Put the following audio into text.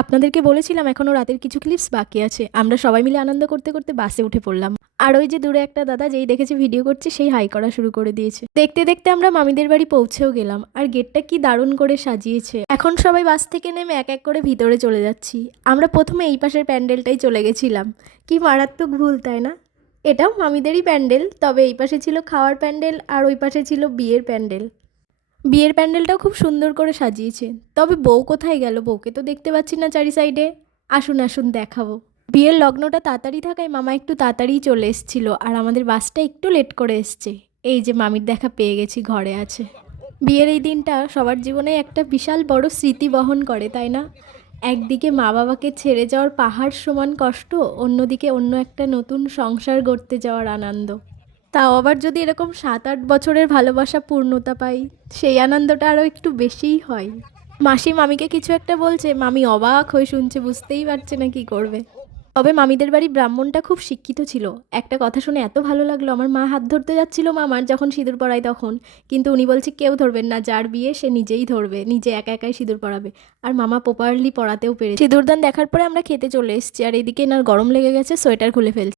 আপনাদেরকে বলেছিলাম এখনো রাতের কিছু ক্লিপস বাকি আছে। আমরা সবাই মিলে আনন্দ করতে করতে বাসে উঠে পড়লাম। আর ওই যে দূরে একটা দাদা যেই দেখেছে ভিডিও করছে সেই হাই করা শুরু করে দিয়েছে। দেখতে দেখতে আমরা মামিদের বাড়ি পৌঁছেও গেলাম। আর গেটটা কি দারুণ করে সাজিয়েছে। এখন সবাই বাস থেকে নেমে এক এক করে ভিতরে চলে যাচ্ছি। আমরা প্রথমে এই পাশের প্যান্ডেলটাই চলে গেছিলাম। কি মারাত্মক ভুল, তাই না? এটাও মামিদেরই প্যান্ডেল, তবে এই পাশে ছিল খাওয়ার প্যান্ডেল আর ওই পাশে ছিল বিয়ের প্যান্ডেল। বিয়ের প্যান্ডেলটাও খুব সুন্দর করে সাজিয়েছে। তবে বউ কোথায় গেল? বউকে তো দেখতে পাচ্ছি না চারি সাইডে। আসুন আসুন দেখাবো। বিয়ের লগ্নটা তাড়াতাড়ি থাকায় মামা একটু তাড়াতাড়িই চলে এসেছিল আর আমাদের বাসটা একটু লেট করে এসছে। এই যে মামির দেখা পেয়ে গেছি, ঘরে আছে। বিয়ের এই দিনটা সবার জীবনে একটা বিশাল বড় স্মৃতি বহন করে, তাই না? একদিকে মা বাবাকে ছেড়ে যাওয়ার পাহাড় সমান কষ্ট, অন্যদিকে অন্য একটা নতুন সংসার গড়তে যাওয়ার আনন্দ। তাও আবার যদি এরকম ৭-৮ বছরের ভালোবাসা পূর্ণতা পাই, সেই আনন্দটা আরও একটু বেশিই হয়। মাসি মামিকে কিছু একটা বলছে, মামি অবাক হয়ে শুনছে, বুঝতেই পারছে না কি করবে। তবে মামিদের বাড়ি ব্রাহ্মণটা খুব শিক্ষিত ছিল। একটা কথা শুনে এত ভালো লাগলো, আমার মা হাত ধরতে যাচ্ছিল মামার যখন সিঁদুর পরায় তখন, কিন্তু উনি বলছে কেউ ধরবেন না, যার বিয়ে সে নিজেই ধরবে, নিজে একা একাই সিঁদুর পরাবে। আর মামা প্রপারলি পরাতেও পেরে। সিঁদুরদান দেখার পরে আমরা খেতে চলে এসেছি, আর এদিকে এনার গরম লেগে গেছে, সোয়েটার খুলে ফেলছে।